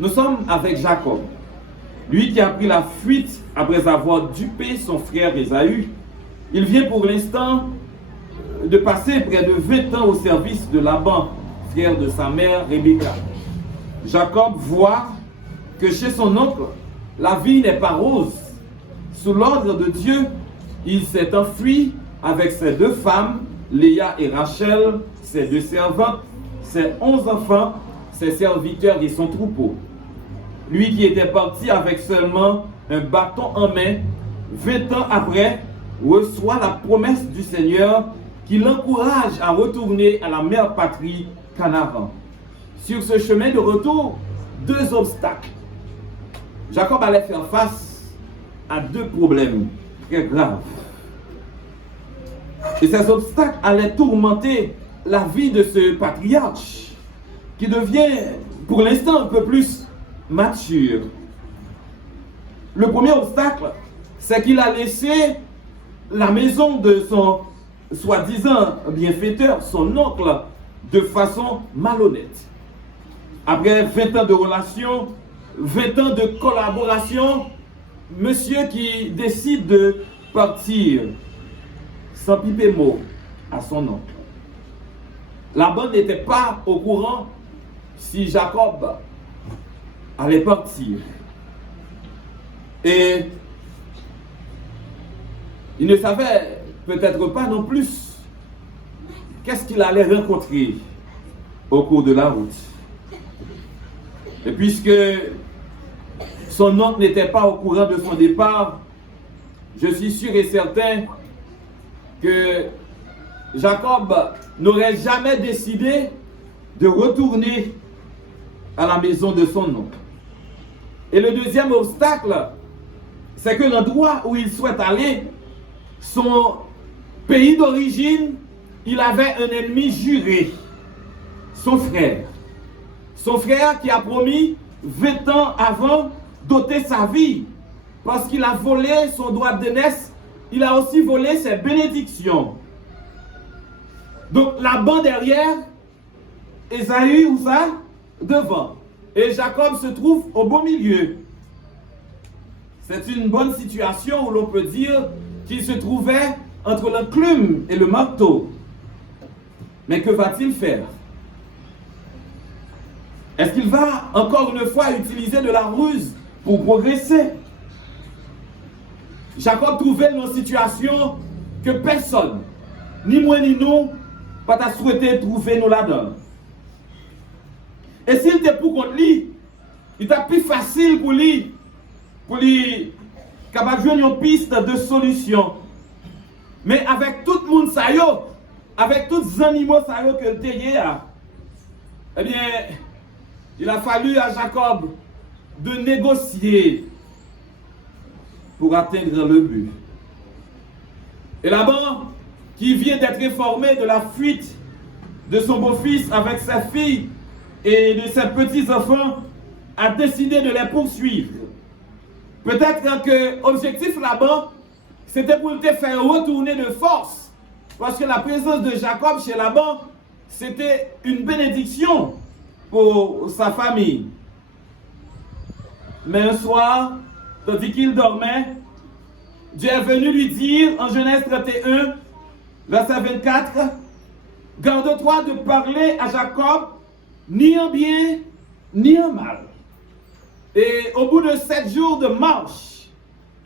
Nous sommes avec Jacob, lui qui a pris la fuite après avoir dupé son frère Ésaü. Il vient pour l'instant de passer près de 20 ans au service de Laban, frère de sa mère Rebecca. Jacob voit que chez son oncle, la vie n'est pas rose. Sous l'ordre de Dieu, il s'est enfui avec ses 2 femmes, Léa et Rachel, ses 2 servantes, ses 11 enfants, ses serviteurs et son troupeau. Lui qui était parti avec seulement un bâton en main, 20 ans après, reçoit la promesse du Seigneur qui l'encourage à retourner à la mère patrie, Canaan. Sur ce chemin de retour, 2 obstacles. Jacob allait faire face à 2 problèmes très graves. Et ces obstacles allaient tourmenter la vie de ce patriarche, qui devient pour l'instant un peu plus mature. Le premier obstacle, c'est qu'il a laissé la maison de son soi-disant bienfaiteur, son oncle, de façon malhonnête. Après 20 ans de relation, 20 ans de collaboration, monsieur qui décide de partir sans piper mot à son oncle. Laban n'était pas au courant si Jacob allait partir. Et il ne savait peut-être pas non plus qu'est-ce qu'il allait rencontrer au cours de la route. Et puisque son oncle n'était pas au courant de son départ, je suis sûr et certain que Jacob n'aurait jamais décidé de retourner à la maison de son oncle. Et le deuxième obstacle, c'est que l'endroit où il souhaite aller, son pays d'origine, il avait un ennemi juré, son frère. Son frère qui a promis 20 ans avant d'ôter sa vie, parce qu'il a volé son droit d'aînesse, il a aussi volé ses bénédictions. Donc Laban derrière, Ésaü ou ça, devant. Et Jacob se trouve au beau milieu. C'est une bonne situation où l'on peut dire qu'il se trouvait entre l'enclume et le marteau. Mais que va-t-il faire? Est-ce qu'il va encore une fois utiliser de la ruse pour progresser? Jacob trouvait une situation que personne, ni moi ni nous, pas t'a souhaité trouver nous là-dedans. Et s'il était pour contre lui, il était plus facile pour lui capable de jouer une piste de solution. Mais avec tout le monde ça y est, avec tous les animaux ça y est que le terrier a, eh bien, il a fallu à Jacob de négocier pour atteindre le but. Et Laban, qui vient d'être informé de la fuite de son beau-fils avec sa fille et de ses petits-enfants, a décidé de les poursuivre. Peut-être que l'objectif Laban, c'était pour le faire retourner de force. Parce que la présence de Jacob chez Laban, c'était une bénédiction pour sa famille. Mais un soir, tandis qu'il dormait, Dieu est venu lui dire en Genèse 31, verset 24, « Garde-toi de parler à Jacob ni en bien, ni en mal. » Et au bout de 7 jours de marche,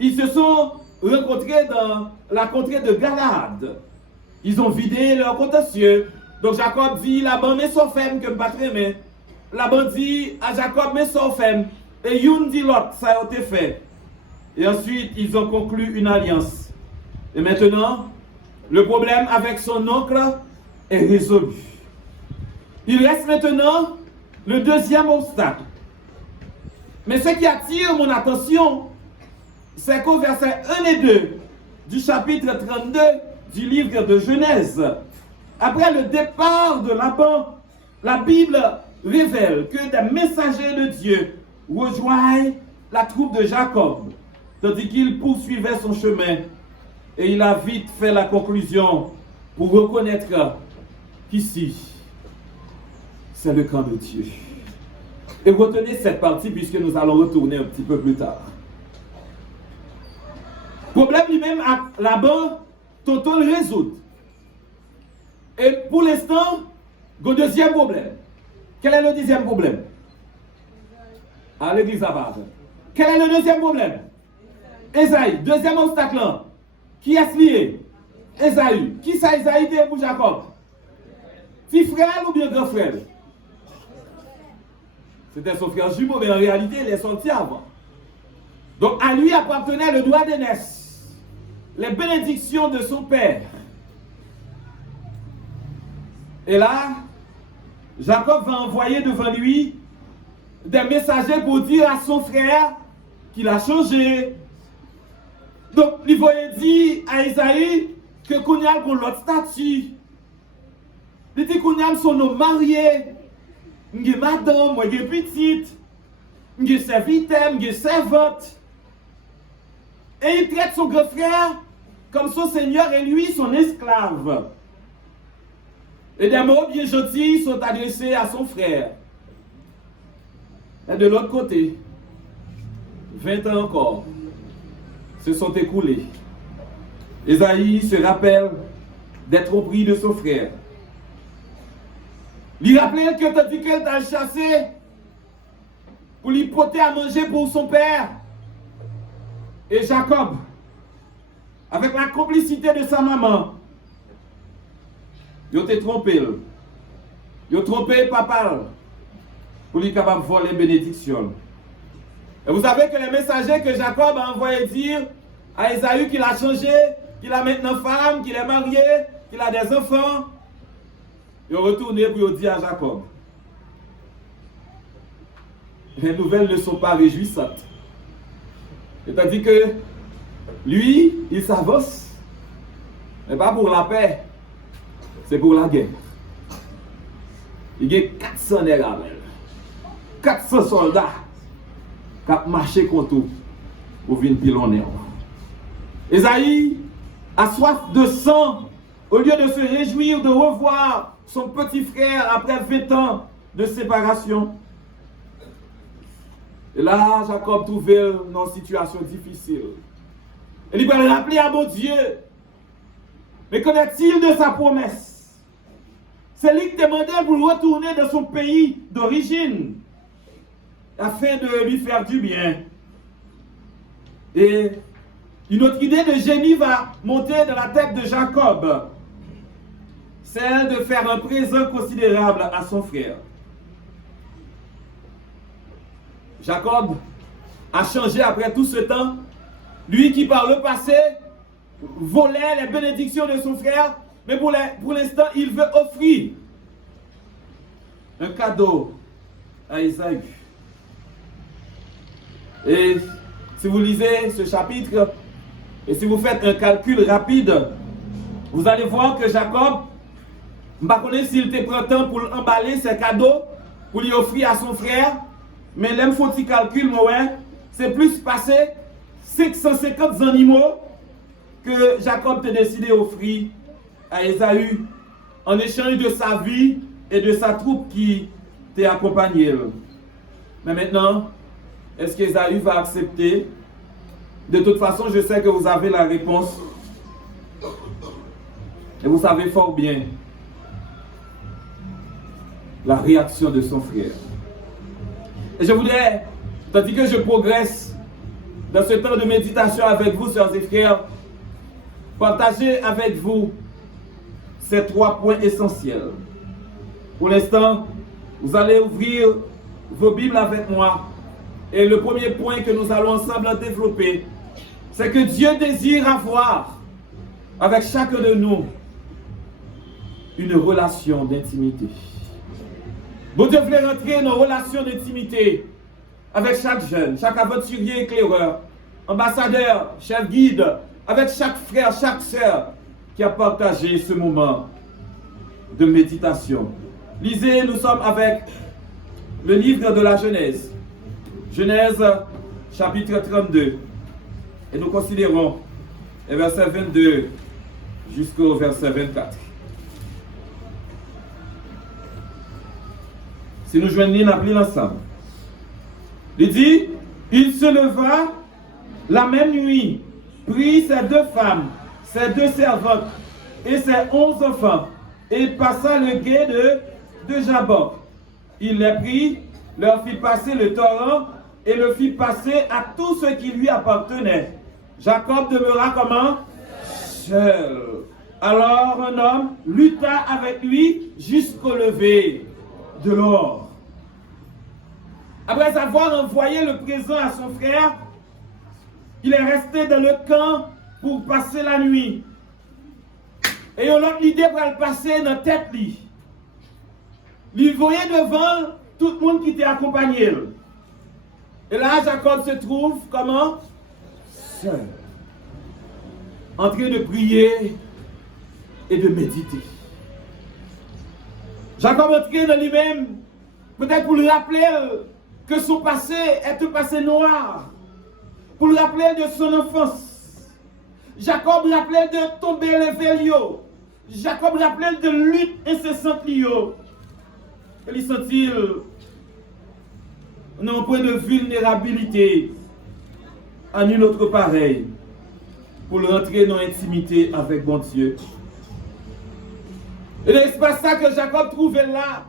ils se sont rencontrés dans la contrée de Galade. Ils ont vidé leur contentieux. Donc Jacob dit, Laban, mais son femme que me battre, mais Laban dit à Jacob, mais son femme. Et Youn dit l'autre, ça a été fait. Et ensuite, ils ont conclu une alliance. Et maintenant, le problème avec son oncle est résolu. Il reste maintenant le deuxième obstacle. Mais ce qui attire mon attention, c'est qu'au verset 1 et 2 du chapitre 32 du livre de Genèse, après le départ de Laban, la Bible révèle que des messagers de Dieu rejoignent la troupe de Jacob, tandis qu'il poursuivait son chemin. Et il a vite fait la conclusion pour reconnaître qu'ici, c'est le camp de Dieu. Et retenez cette partie puisque nous allons retourner un petit peu plus tard. Problème lui-même là-bas, Tonton le résout. Et pour l'instant, le deuxième problème. Quel est le deuxième problème? À l'église à base. Quel est le deuxième problème? Esaïe. Deuxième obstacle. Qui est lié? Esaïe. Qui ça Esaïe était pour Jacob? Petit frère ou bien grand frère? C'était son frère jumeau, mais en réalité, il est sorti avant. Donc, à lui appartenait le droit d'aînesse, les bénédictions de son père. Et là, Jacob va envoyer devant lui des messagers pour dire à son frère qu'il a changé. Donc, il va dire à Esaïe que Kounyam pour l'autre statut. Il dit Kounyam son homme marié. M'ge madame, moi j'ai petite, m'ge serviteur, m'ge servante. Et il traite son grand frère comme son seigneur et lui son esclave. Et des mots bien gentils sont adressés à son frère. Et de l'autre côté, 20 ans encore se sont écoulés. Esaïe se rappelle des tromperies de son frère. Il rappelait que tandis qu'elle t'a chassé pour lui porter à manger pour son père. Et Jacob, avec la complicité de sa maman, il a trompé. Il a trompé papa pour lui capable de voler bénédiction. Et vous savez que les messagers que Jacob a envoyé dire à Esaü qu'il a changé, qu'il a maintenant femme, qu'il est marié, qu'il a des enfants, ils ont retourné pour dire à Jacob. Les nouvelles ne sont pas réjouissantes. C'est-à-dire que lui, il s'avance, mais pas pour la paix, c'est pour la guerre. Il y a 400 nègres, 400 soldats qui ont marché contre eux pour venir pilonner. Esaïe a soif de sang, au lieu de se réjouir de revoir son petit frère après 20 ans de séparation. Et là, Jacob trouvait dans une situation difficile. Et il va rappeler à mon Dieu. Mais connaît-il de sa promesse? C'est lui qui demandait pour retourner dans son pays d'origine, afin de lui faire du bien. Et une autre idée de génie va monter dans la tête de Jacob. Celle de faire un présent considérable à son frère. Jacob a changé après tout ce temps. Lui qui par le passé volait les bénédictions de son frère, mais pour l'instant, il veut offrir un cadeau à Esaü. Et si vous lisez ce chapitre, et si vous faites un calcul rapide, vous allez voir que Jacob, je ne sais pas s'il était prêt pour emballer ses cadeaux, pour lui offrir à son frère, mais là, il faut qu'il calcule, c'est plus passé 550 animaux que Jacob a décidé d'offrir à Esaü en échange de sa vie et de sa troupe qui t'a accompagné. Mais maintenant, est-ce qu'Esaü va accepter? De toute façon, je sais que vous avez la réponse. Et vous savez fort bien la réaction de son frère. Et je voudrais, tandis que je progresse dans ce temps de méditation avec vous, sœurs et frères, partager avec vous ces 3 points essentiels. Pour l'instant, vous allez ouvrir vos Bibles avec moi. Et le premier point que nous allons ensemble développer, c'est que Dieu désire avoir avec chacun de nous une relation d'intimité. Bon Dieu voulait rentrer dans une relation d'intimité avec chaque jeune, chaque aventurier éclaireur, ambassadeur, chef guide, avec chaque frère, chaque sœur qui a partagé ce moment de méditation. Lisez, nous sommes avec le livre de la Genèse. Genèse chapitre 32. Et nous considérons les versets 22 jusqu'au verset 24. Si nous joignons l'ensemble. Il dit, il se leva la même nuit, prit ses 2 femmes, ses 2 servantes et ses 11 enfants, et passa le gué de Jabbok. Il les prit, leur fit passer le torrent, et le fit passer à tout ce qui lui appartenait. Jacob demeura comment? Seul. Alors un homme lutta avec lui jusqu'au lever de l'aurore. Après avoir envoyé le présent à son frère, il est resté dans le camp pour passer la nuit. Et on a l'idée pour le passer dans la tête. Il voyait devant tout le monde qui était accompagné. Et là, Jacob se trouve comment? Seul. En train de prier et de méditer. Jacob entré dans lui-même, peut-être pour lui rappeler que son passé est un passé noir, pour lui rappeler de son enfance. Jacob rappelait de tomber les vélios. Jacob rappelait de lutte incessante. Et il sentit un point de vulnérabilité à nul autre pareil pour rentrer dans l'intimité avec bon Dieu. Et n'est-ce pas ça que Jacob trouvait là?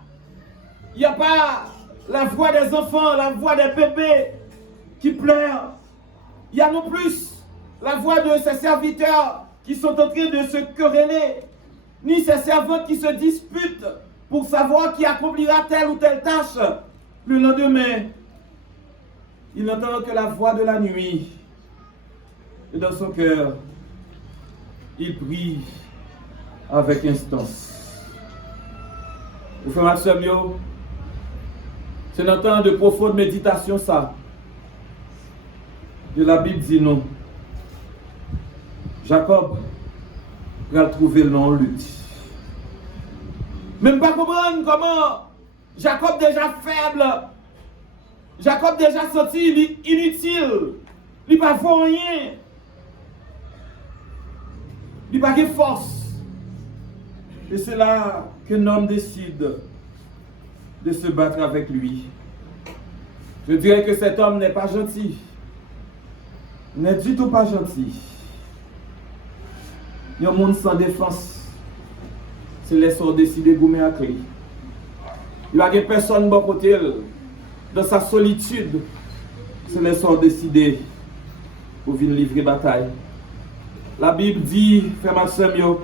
Il n'y a pas la voix des enfants, la voix des bébés qui pleurent. Il y a non plus la voix de ses serviteurs qui sont en train de se quereller, ni ses servantes qui se disputent pour savoir qui accomplira telle ou telle tâche. Le lendemain, il n'entend que la voix de la nuit. Et dans son cœur, il prie avec instance. Vous frères ma soeur, c'est un temps de profonde méditation ça. Et la Bible dit non. Jacob va trouver le nom en lutte. Même pas comprendre comment Jacob déjà faible, Jacob déjà senti inutile, il n'a pas rien, il n'a pas de force. Et c'est là qu'un homme décide de se battre avec lui. Je dirais que cet homme n'est pas gentil, n'est du tout pas gentil. Il y a un monde sans défense. C'est les sorts décidés de gommer à clé. Il n'y a personne bon côté. Dans sa solitude, c'est les sorts décidés pour venir livrer bataille. La Bible dit, frère Maxime,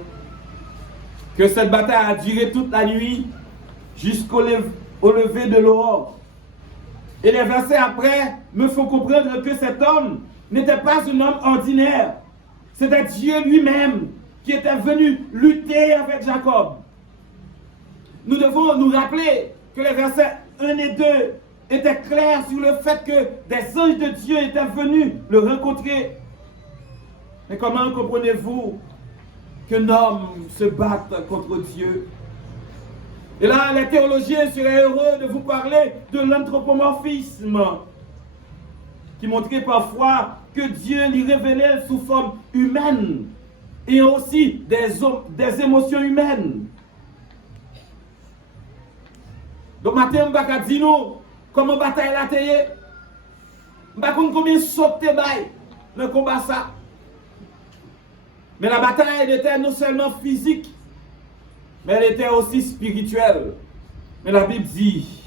que cette bataille a duré toute la nuit jusqu'au lever de l'aurore. Et les versets après me font comprendre que cet homme n'était pas un homme ordinaire. C'était Dieu lui-même qui était venu lutter avec Jacob. Nous devons nous rappeler que les versets 1 et 2 étaient clairs sur le fait que des anges de Dieu étaient venus le rencontrer. Mais comment comprenez-vous qu'un homme se batte contre Dieu? Et là, les théologiens seraient heureux de vous parler de l'anthropomorphisme, qui montrait parfois que Dieu lui révélait sous forme humaine et aussi des émotions humaines. Donc, matin, je vais dire nous comment bataille la teye. Je ne sais pas combien sauté dans le combat ça. Mais la bataille était non seulement physique, mais elle était aussi spirituelle. Mais la Bible dit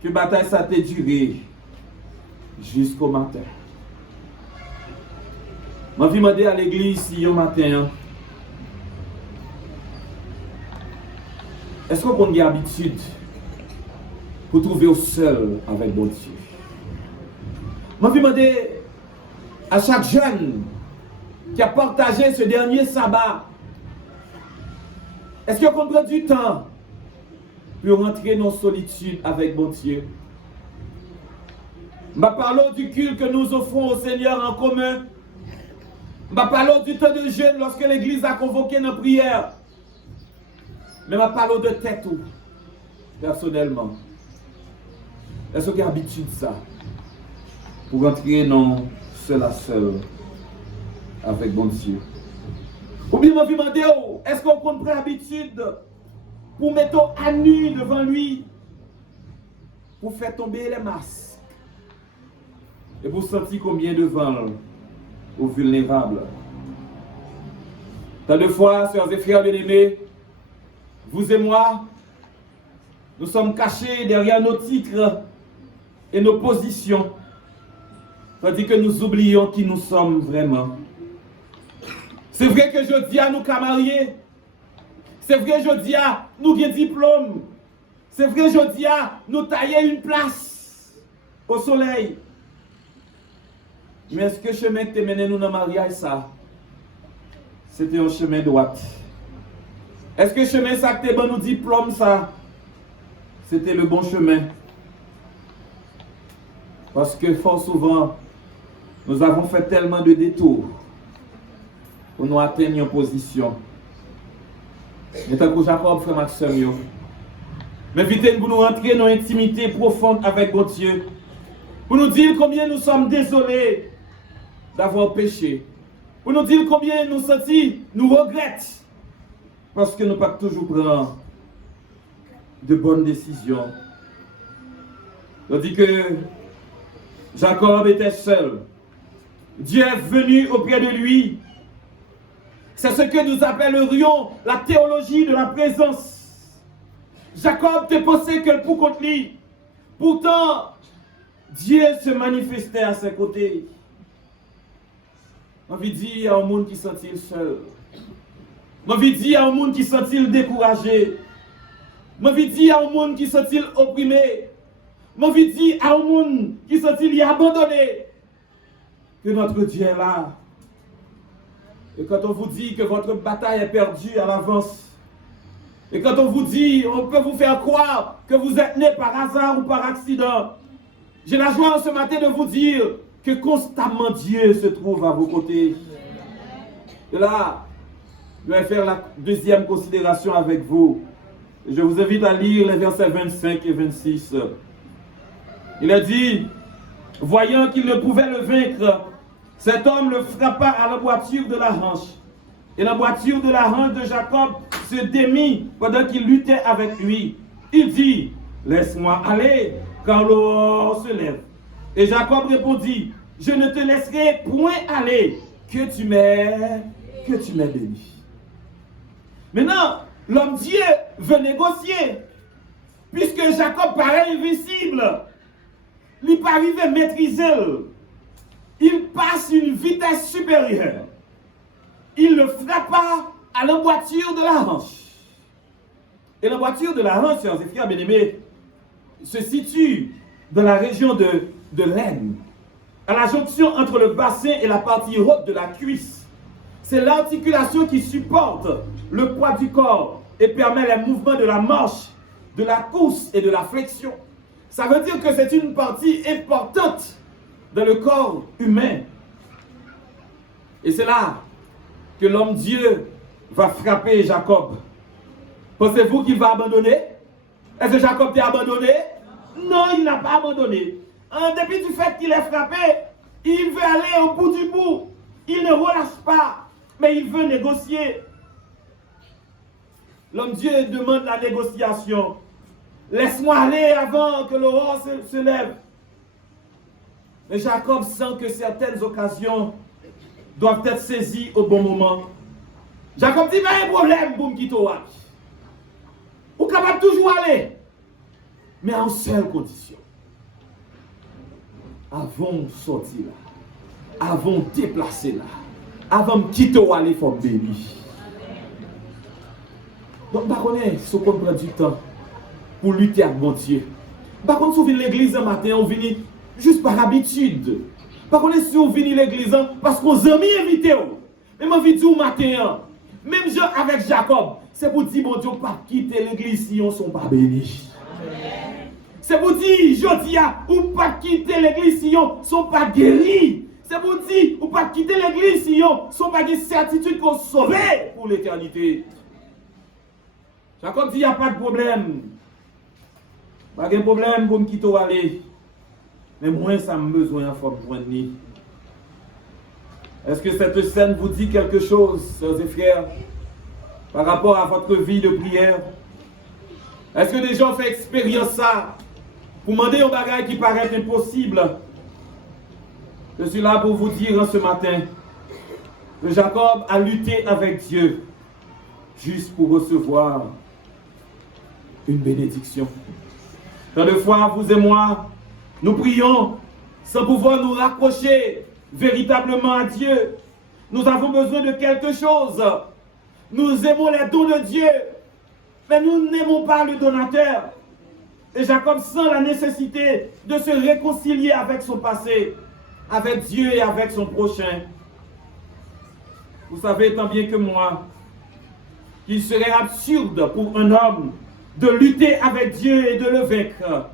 que la bataille ça a duré jusqu'au matin. Je vais demander à l'église ici au matin. Est-ce qu'on a une habitude pour trouver au seul avec bon Dieu? Je vais demander à chaque jeune qui a partagé ce dernier sabbat, est-ce qu'on prend du temps pour rentrer dans la solitude avec bon Dieu? Je vais parler du culte que nous offrons au Seigneur en commun. Je vais parler du temps de jeûne lorsque l'Église a convoqué nos prières. Mais je vais parler de tête tout, personnellement. Est-ce qu'on a l'habitude ça pour rentrer dans seul à seul avec bon Dieu? Ou bien je vais demander, est-ce qu'on prend l'habitude pour mettre à nu devant lui, pour faire tomber les masques et vous sentez combien devant aux vulnérables. Tant de fois, sœurs et frères bien-aimés, vous et moi, nous sommes cachés derrière nos titres et nos positions, tandis que nous oublions qui nous sommes vraiment. C'est vrai que je dis à nous qu'à marier. C'est vrai que je dis à nous qui diplôme. C'est vrai que je dis à nous tailler une place au soleil. Mais est-ce que le chemin qui t'a mené nous dans le mariage, ça, c'était un chemin droit? Est-ce que le chemin ça qui t'a bon nous diplôme, ça, c'était le bon chemin? Parce que fort souvent, nous avons fait tellement de détours pour nous atteindre une position. Mais tant que Jacob, frère Maxime, mais vite pour nous rentrer dans une intimité profonde avec mon Dieu, pour nous dire combien nous sommes désolés d'avoir péché, pour nous dire combien nous sentons, nous regrettons, parce que nous ne pas toujours prendre de bonnes décisions. Tandis que Jacob était seul, Dieu est venu auprès de lui. C'est ce que nous appellerions la théologie de la présence. Jacob te pensait que pour contre lui. Pourtant, Dieu se manifestait à ses côtés. On veut dire à un monde qui sentit seul. On veut dire à un monde qui sentit découragé. On veut dire à un monde qui sentit opprimé. On veut dire à un monde qui sentit abandonné. Que notre Dieu est là. Et quand on vous dit que votre bataille est perdue à l'avance, et quand on vous dit, on peut vous faire croire que vous êtes né par hasard ou par accident, j'ai la joie ce matin de vous dire que constamment Dieu se trouve à vos côtés. Et là, je vais faire la deuxième considération avec vous. Je vous invite à lire les versets 25 et 26. Il a dit, voyant qu'il ne pouvait le vaincre, cet homme le frappa à la boiture de la hanche. Et la boiture de la hanche de Jacob se démit pendant qu'il luttait avec lui. Il dit, laisse-moi aller, quand l'aurore se lève. Et Jacob répondit, je ne te laisserai point aller, que tu m'aies béni. Maintenant, l'homme Dieu veut négocier. Puisque Jacob paraît invincible, il n'est pas arrivé à maîtriser. Il passe une vitesse supérieure. Il le frappa à l'emboîture de la hanche. Et l'emboîture de la hanche, chers frères bien-aimés, se situe dans la région de l'aine, à la jonction entre le bassin et la partie haute de la cuisse. C'est l'articulation qui supporte le poids du corps et permet les mouvements de la marche, de la course et de la flexion. Ça veut dire que c'est une partie importante dans le corps humain. Et c'est là que l'homme Dieu va frapper Jacob. Pensez-vous qu'il va abandonner? Est-ce que Jacob t'a abandonné? Non, il n'a pas abandonné. En dépit du fait qu'il est frappé, il veut aller au bout du bout. Il ne relâche pas, mais il veut négocier. L'homme Dieu demande la négociation. Laisse-moi aller avant que l'aurore se lève. Mais Jacob sent que certaines occasions doivent être saisies au bon moment. Jacob dit, mais un problème pour me quitter. Vous êtes capable de toujours aller. Mais en seule condition. Avant de sortir là, avant de déplacer là, avant de quitter aller, il faut me bénir. Donc, par contre, il faut qu'on prenne du temps pour lutter avec mon Dieu. Par contre, si vous venez à l'église un matin, on vient juste par habitude. Par contre, si on vient à l'église parce qu'on a mis invité. Même envie de dire au matin, même gens avec Jacob, c'est pour dire, mon Dieu, pas quitter l'église si on ne sont pas bénis. C'est pour dire, je dis, ou pas quitter l'église si on ne sont pas guéris. C'est pour dire, ou pas quitter l'église si on ne sont pas des certitudes qu'on sauvé pour l'éternité. Jacob dit, il n'y a pas de problème. Pas de problème pour me quitter aller. Mais moi, ça me besoin de joindre. Est-ce que cette scène vous dit quelque chose, sœurs et frères, par rapport à votre vie de prière? Est-ce que des gens font expérience ça pour demander un bagage qui paraît impossible? Je suis là pour vous dire ce matin que Jacob a lutté avec Dieu juste pour recevoir une bénédiction. Tant de fois, vous et moi, nous prions sans pouvoir nous raccrocher véritablement à Dieu. Nous avons besoin de quelque chose. Nous aimons les dons de Dieu, mais nous n'aimons pas le donateur. Et Jacob sent la nécessité de se réconcilier avec son passé, avec Dieu et avec son prochain. Vous savez tant bien que moi qu'il serait absurde pour un homme de lutter avec Dieu et de le vaincre.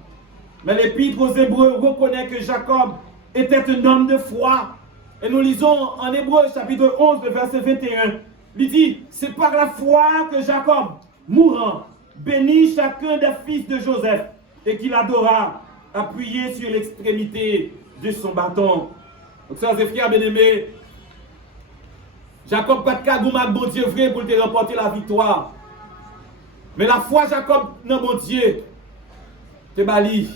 Mais l'Épître aux Hébreux reconnaît que Jacob était un homme de foi. Et nous lisons en Hébreux chapitre 11, le verset 21. Il dit, c'est par la foi que Jacob, mourant, bénit chacun des fils de Joseph et qu'il adora, appuyé sur l'extrémité de son bâton. Donc, sœurs et frères bien-aimés, Jacob pas de cagouma bon Dieu vrai pour te remporter la victoire. Mais la foi Jacob non bon Dieu te bali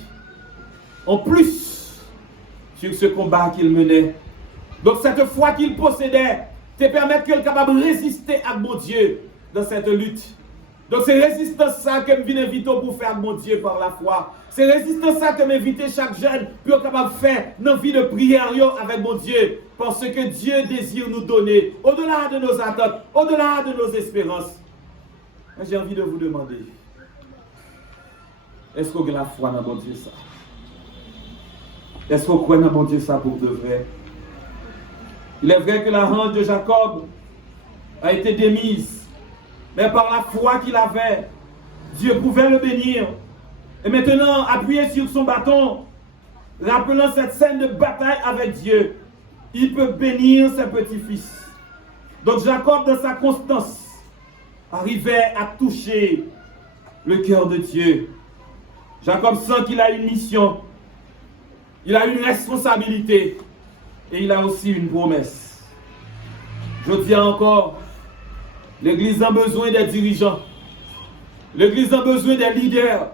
en plus sur ce combat qu'il menait. Donc cette foi qu'il possédait te permet qu'il soit capable de résister à mon Dieu dans cette lutte. Donc c'est résistance ça que je viens inviter pour faire mon Dieu par la foi. C'est résistance ça que je m'invite chaque jeune pour être capable de faire dans la vie de prière avec mon Dieu. Parce que Dieu désire nous donner au-delà de nos attentes, au-delà de nos espérances. J'ai envie de vous demander, est-ce qu'on a la foi dans mon Dieu ça? Est-ce qu'on croit dans mon Dieu ça pour de vrai? Il est vrai que la hanche de Jacob a été démise, mais par la foi qu'il avait, Dieu pouvait le bénir. Et maintenant, appuyé sur son bâton, rappelant cette scène de bataille avec Dieu, il peut bénir ses petits-fils. Donc Jacob, dans sa constance, arrivait à toucher le cœur de Dieu. Jacob sent qu'il a une mission, il a une responsabilité et il a aussi une promesse. Je dis encore, l'Église a besoin des dirigeants, l'Église a besoin des leaders,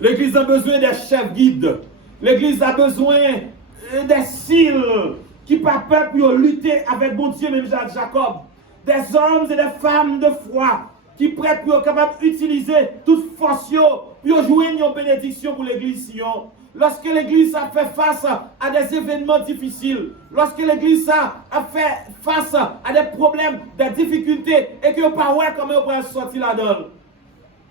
l'Église a besoin des chefs guides, l'Église a besoin des cils qui pas peur pour lutter avec bon Dieu, même Jacob. Des hommes et des femmes de foi qui prêtent pour être capables d'utiliser toute force pour jouer une bénédiction pour l'Église Sion. Lorsque l'Église a fait face à des événements difficiles, lorsque l'Église a fait face à des problèmes, des difficultés, et que pas ouais comment on peut sortir là-dedans.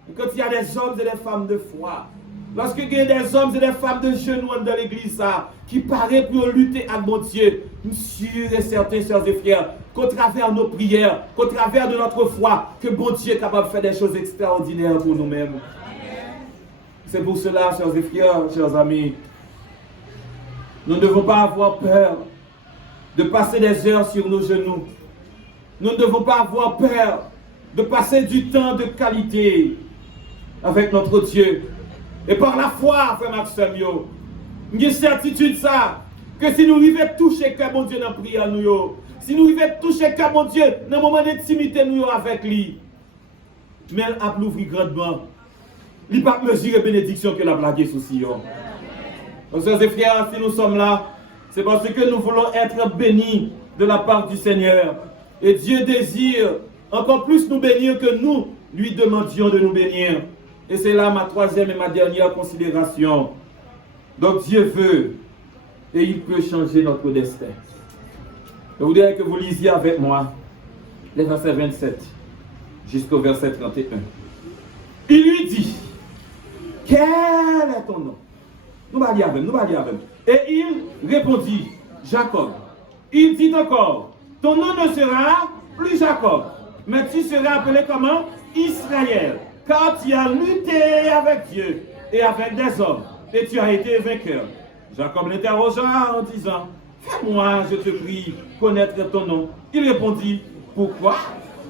Et quand il y a des hommes et des femmes de foi, lorsque il y a des hommes et des femmes de genoux dans l'Église qui paraissent pour lutter avec mon Dieu, sûr et certain, sœurs et frères, qu'au travers de nos prières, qu'au travers de notre foi, que bon Dieu est capable de faire des choses extraordinaires pour nous-mêmes. C'est pour cela, chers et frères, chers amis, nous ne devons pas avoir peur de passer des heures sur nos genoux. Nous ne devons pas avoir peur de passer du temps de qualité avec notre Dieu. Et par la foi, frère Maxime, j'ai certitude ça, que si nous arrivons toucher que mon Dieu dans la prière, si nous arrivons toucher que mon Dieu dans le moment d'intimité nous avec lui, mais elle a l'ouvrir grandement. Il n'y a pas de mesure et bénédiction que la blague est souci. Donc, sœurs et frères, si nous sommes là, c'est parce que nous voulons être bénis de la part du Seigneur. Et Dieu désire encore plus nous bénir que nous lui demandions de nous bénir. Et c'est là ma troisième et ma dernière considération. Donc Dieu veut et il peut changer notre destin. Je voudrais que vous lisiez avec moi les versets 27 jusqu'au verset 31. Il lui dit, quel est ton nom? Nous allons dire avec. Et il répondit, Jacob. Il dit encore, ton nom ne sera plus Jacob, mais tu seras appelé comment? Israël. Car tu as lutté avec Dieu et avec des hommes, et tu as été vainqueur. Jacob l'interrogea en disant, fais-moi, je te prie, connaître ton nom. Il répondit, pourquoi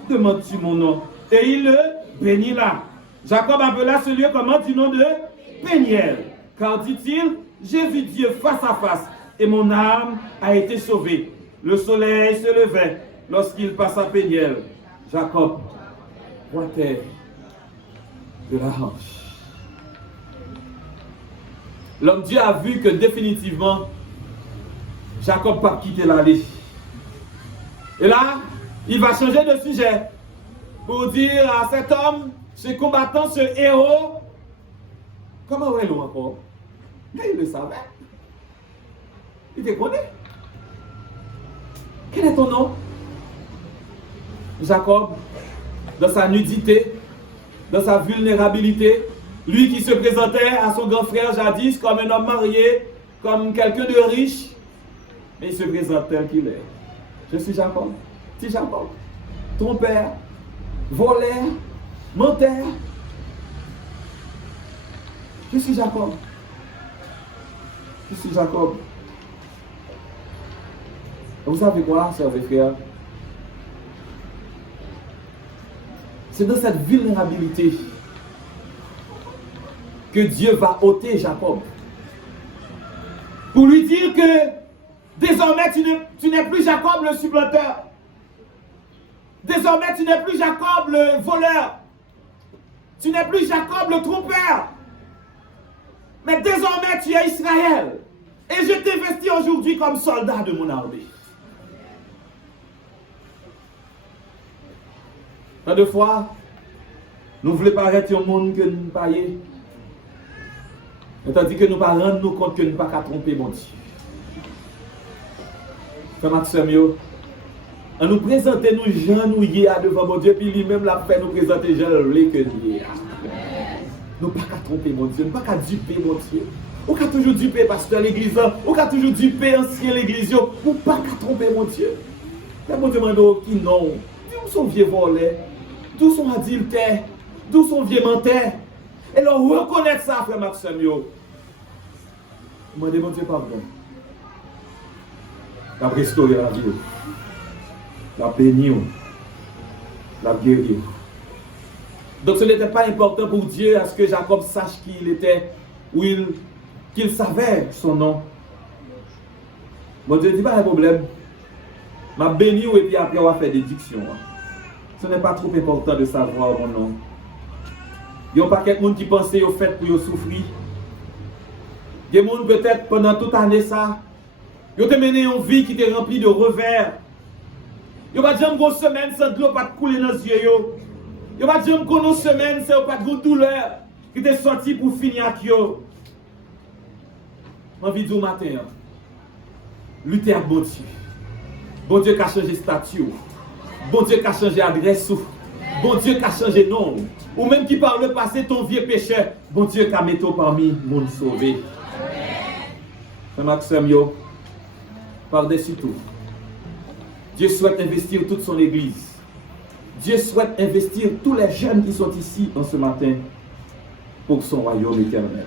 demandes-tu mon nom? Et il le bénit là. Jacob appela ce lieu comment? Du nom de Péniel. Car dit-il, j'ai vu Dieu face à face, et mon âme a été sauvée. Le soleil se levait lorsqu'il passa Péniel. Jacob boitait de la hanche. L'homme Dieu a vu que définitivement, Jacob pas quitter l'allée. Et là, il va changer de sujet pour dire à cet homme, ce combattant, ce héros, comment est-il encore? Mais il le savait. Il te connaît. Quel est ton nom? Jacob, dans sa nudité, dans sa vulnérabilité, lui qui se présentait à son grand frère jadis comme un homme marié, comme quelqu'un de riche, mais il se présente tel qu'il est. Je suis Jacob, petit Jacob, ton père, voleur, menteur. Je suis Jacob. Je suis Jacob. Vous savez quoi, sœurs et frères? C'est dans cette vulnérabilité que Dieu va ôter Jacob. Pour lui dire que désormais tu n'es plus Jacob le supplanteur. Désormais tu n'es plus Jacob le voleur. Tu n'es plus Jacob le trompeur. Mais désormais tu es Israël. Et je t'investis aujourd'hui comme soldat de mon armée. Tant de fois, nous voulons paraître au monde que nous ne pas. Tandis que nous ne pas rendre nous compte que nous ne pas qu'à tromper mon Dieu. Frère Maxime, on nous présente nous gens nous devant mon Dieu, puis lui-même la fait nous présenter gens que nous. Nous pas qu'à tromper mon Dieu, nous pas qu'à duper mon Dieu. On qu'à toujours duper pasteur l'église, on qu'à toujours duper ancien l'église, nous pas qu'à tromper mon Dieu. Mais mon Dieu demande qui non, d'où sont vieux volés, d'où sont adultères, d'où sont vieux menteurs. Et là, reconnaître ça, frère Maxime, demandez mon Dieu pardon. La restaurer la vie, la bénir, la guérir. Donc ce n'était pas important pour Dieu à ce que Jacob sache qui il était, ou qu'il savait son nom. Mon Dieu dit pas un problème. Ma béni et puis après on va faire déduction. Ce n'est pas trop important de savoir mon nom. Il n'y a pas quelqu'un qui pensait au fait pour souffrir. Il y a des gens peut-être pendant toute l'année ça. Ils ont mené une vie qui était remplie de revers. Ils n'ont pas dit que une semaine sans de l'eau pas couler dans les yeux. Ils n'ont pas dit que une semaine sans pas de douleur qui était sorti pour finir avec eux. J'ai envie de dire au matin, lutter avec bon Dieu. Bon Dieu qui a changé statut. Bon Dieu qui a changé adresse. Bon Dieu qui a changé nom. Ou même qui par le passé ton vieux pécheur. Bon Dieu qui a mis parmi mon sauvé. C'est Maxime, par-dessus tout. Dieu souhaite investir toute son église. Dieu souhaite investir tous les jeunes qui sont ici en ce matin pour son royaume éternel.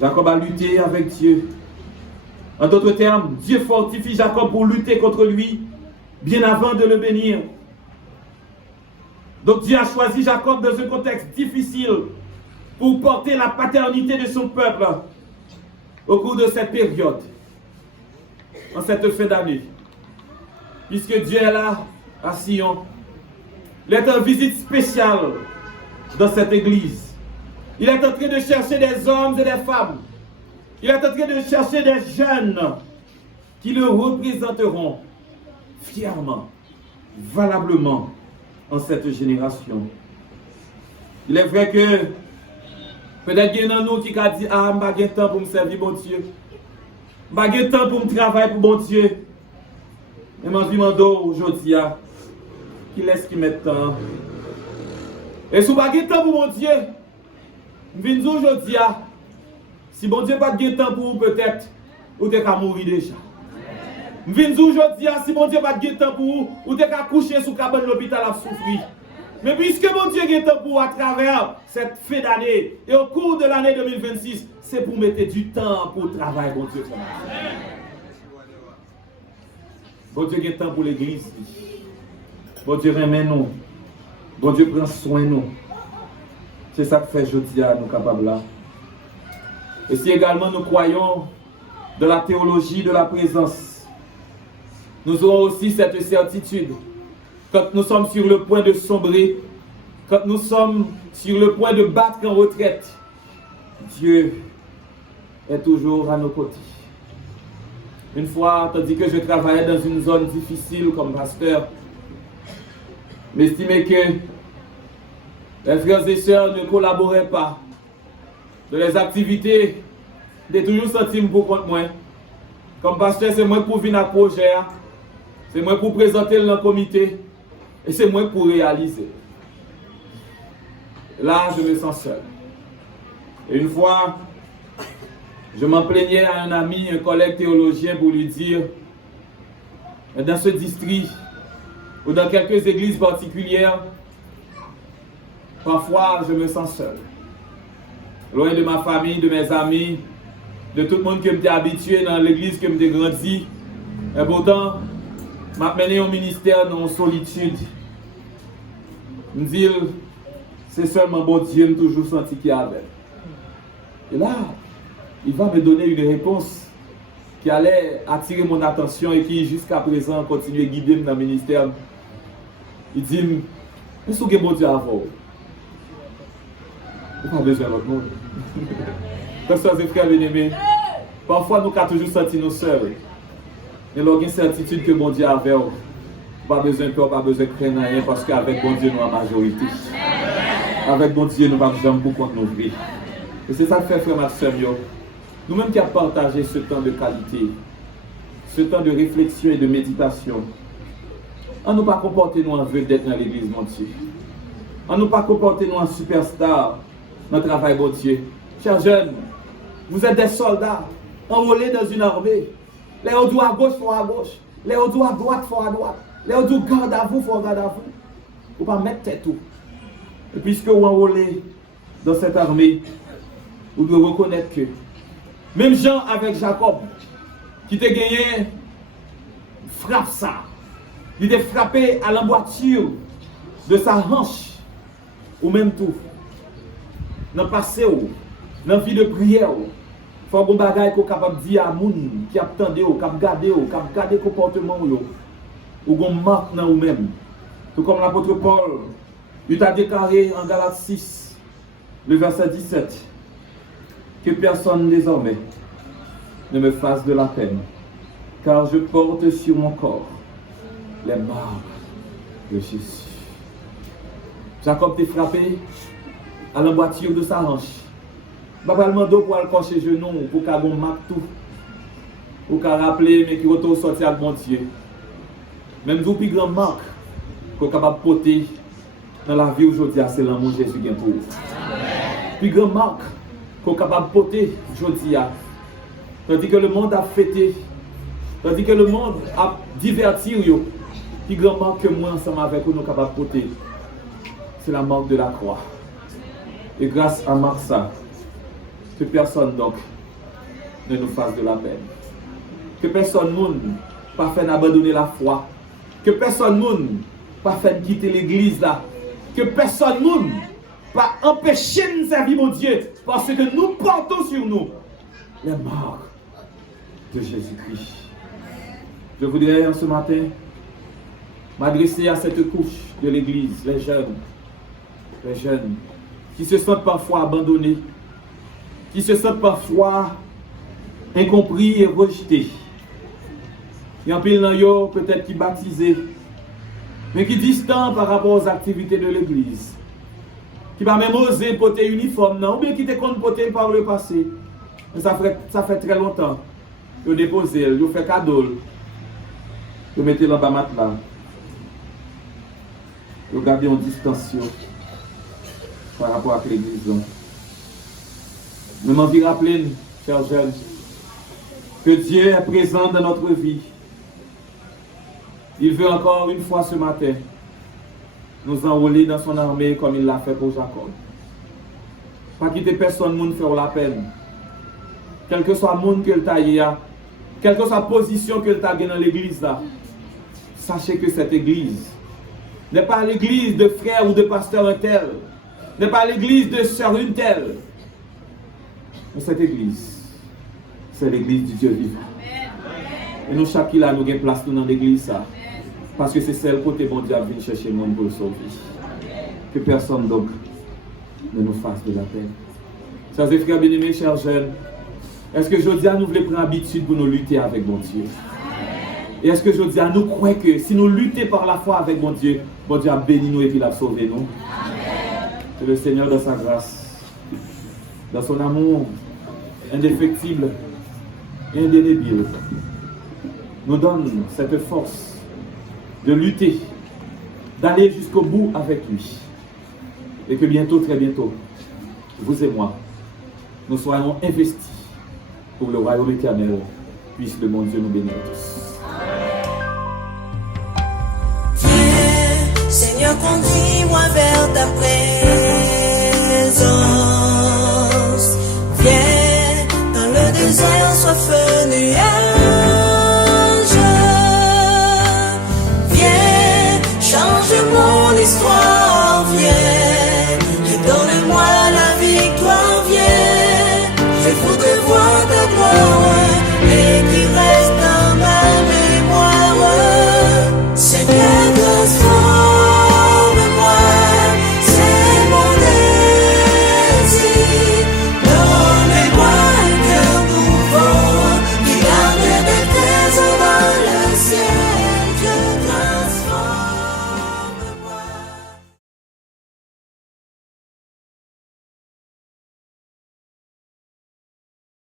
Jacob a lutté avec Dieu. En d'autres termes, Dieu fortifie Jacob pour lutter contre lui bien avant de le bénir. Donc Dieu a choisi Jacob dans un contexte difficile pour porter la paternité de son peuple au cours de cette période, en cette fin d'année. Puisque Dieu est là, à Sion, il est en visite spéciale dans cette église. Il est en train de chercher des hommes et des femmes. Il est en train de chercher des jeunes qui le représenteront fièrement, valablement en cette génération. Il est vrai que peut-être qu'il y en a nous qui a dit ah, je n'ai pas de temps pour me servir bon Dieu. Je n'ai pas de temps pour me travailler pour bon Dieu. Et je me demande aujourd'hui qui laisse qui met temps. Et si vous n'avez pas de temps pour mon Dieu, je viens dire aujourd'hui, si bon Dieu n'a pas de temps pour vous, peut-être, vous êtes qu'à mourir déjà. Je viens dire aujourd'hui, si bon Dieu n'a pas de temps pour vous, vous êtes qu'à coucher sous cabane de l'hôpital à souffrir. Mais puisque mon Dieu a temps pour vous à travers cette fin d'année et au cours de l'année 2026, c'est pour mettre du temps pour travailler, bon Dieu. Bon Dieu a temps pour l'église. Bon Dieu remet nous. Bon Dieu prend soin de nous. C'est ça que fait aujourd'hui à nous capables là. Et si également nous croyons de la théologie de la présence, nous aurons aussi cette certitude. Quand nous sommes sur le point de sombrer, quand nous sommes sur le point de battre en retraite, Dieu est toujours à nos côtés. Une fois, tandis que je travaillais dans une zone difficile comme pasteur, m'estimais que les frères et sœurs ne collaboraient pas. Dans les activités, j'ai toujours senti pour compte moi. Comme pasteur, c'est moi pour venir à projet, c'est moi pour présenter le comité, et c'est moi pour réaliser. Là, je me sens seul. Et une fois, je m'en plaignais à un ami, un collègue théologien, pour lui dire, dans ce district, ou dans quelques églises particulières, parfois je me sens seul. Loin de ma famille, de mes amis, de tout le monde qui m'était habitué dans l'église, qui m'était grandi. Et pourtant, m'a mené au ministère dans solitude. Me dire, c'est seulement bon Dieu, m'a toujours senti qu'il y avait. Et là, il va me donner une réponse qui allait attirer mon attention et qui, jusqu'à présent, continue à guider dans le ministère. Il dit, mais ce que bon Dieu a avant, il n'y a pas besoin d'autre monde. Donc, ça, c'est frère bien-aimé. Parfois, nous avons toujours senti nous seuls. Mais il y a une certitude que bon Dieu a avec nous. Pas besoin de peur, pas besoin de craindre rien, parce qu'avec bon Dieu, nous avons la majorité. Avec bon Dieu, nous n'avons jamais beaucoup de nos vies. Et c'est ça que fait frère Maxime. Nous-mêmes qui avons partagé ce temps de qualité, ce temps de réflexion et de méditation, on ne nous pas comporter nous en vedette dans l'église, mon Dieu. On ne nous pas comporter nous en superstar dans le travail, mon Dieu. Chers jeunes, vous êtes des soldats enrôlés dans une armée. Les autres à gauche, faut à gauche. Les autres à droite, faut à droite. Les autres garde à vous, faut garde à vous. Vous ne pouvez pas mettre tête tout. Et puisque vous enrôlez dans cette armée, vous devez reconnaître que même Jean avec Jacob, qui t'a gagné, frappe ça. Il t'a frappé à l'emboîture de sa hanche, ou même tout. Dans le passé, dans la vie de prière, il faut que vous soyez capable de dire à moun qui attendent, qui regardent, qui regardent le comportement, ou qu'on marque dans vous-même. Tout comme l'apôtre Paul, il a déclaré en Galates 6, le verset 17, que personne désormais ne me fasse de la peine, car je porte sur mon corps les marques de Jésus. Jacob t'est frappé à l'emboîture de sa hanche. Papa le mando pour aller cocher genou, pour qu'il y ait un marque tout, pour qu'il rappeler, mais qu'il retourne sortir avec mon Dieu. Même si plus grand marque qu'on est capable de porter dans la vie aujourd'hui, c'est l'amour de Jésus qui est pour vous. Plus grand marque qu'on est capable de porter aujourd'hui, tandis que le monde a fêté, tandis que le monde a diverti, plus grand marque que moi ensemble avec vous, nous sommes capables de porter, c'est la marque de la croix. Et grâce à Marsa, que personne donc ne nous fasse de la peine. Que personne ne pas fait abandonner la foi. Que personne ne pas fait quitter l'église là. Que personne ne pas empêcher de servir mon Dieu. Parce que nous portons sur nous les marques de Jésus-Christ. Je voudrais en ce matin m'adresser à cette couche de l'église, les jeunes qui se sentent parfois abandonnés, qui se sentent parfois incompris et rejetés. Il y a un pile peut-être qui baptisé, mais qui distant par rapport aux activités de l'église, qui va même oser porter uniforme, non, ou bien qui te compte porter par le passé. Mais ça fait très longtemps que déposer, vous fait cadeau, vous mettez dans le matelas, vous gardez en distance par rapport à l'église. Nous m'en envie de rappeler, chers jeunes, que Dieu est présent dans notre vie. Il veut encore une fois ce matin nous enrôler dans son armée comme il l'a fait pour Jacob. Pas quitter personne monde faire la peine. Quel que soit le monde que le taille, quelle que soit la position que le taille dans l'église là, sachez que cette église n'est pas l'église de frère ou de pasteur un tel, n'est pas l'église de sœur une telle. Mais cette église, c'est l'église du Dieu vivant. Et nous, chacun là, nous avons place dans l'église ça. Parce que c'est celle côté bon Dieu vient chercher le monde pour le sauver. Que personne donc ne nous fasse de la peine. Chers frères bien-aimés, chers jeunes, Est-ce que je dis à nous voulons prendre habitude pour nous lutter avec mon Dieu? Et est-ce que je dis à nous croire que si nous luttons par la foi avec mon Dieu a béni nous et qu'il a sauvé nous? Que le Seigneur dans sa grâce, dans son amour indéfectible et indéniable, nous donne cette force de lutter, d'aller jusqu'au bout avec lui. Et que bientôt, très bientôt, vous et moi, nous soyons investis pour le royaume éternel. Puisse le bon Dieu nous bénir tous. Viens, Seigneur, conduis-moi vers ta présence.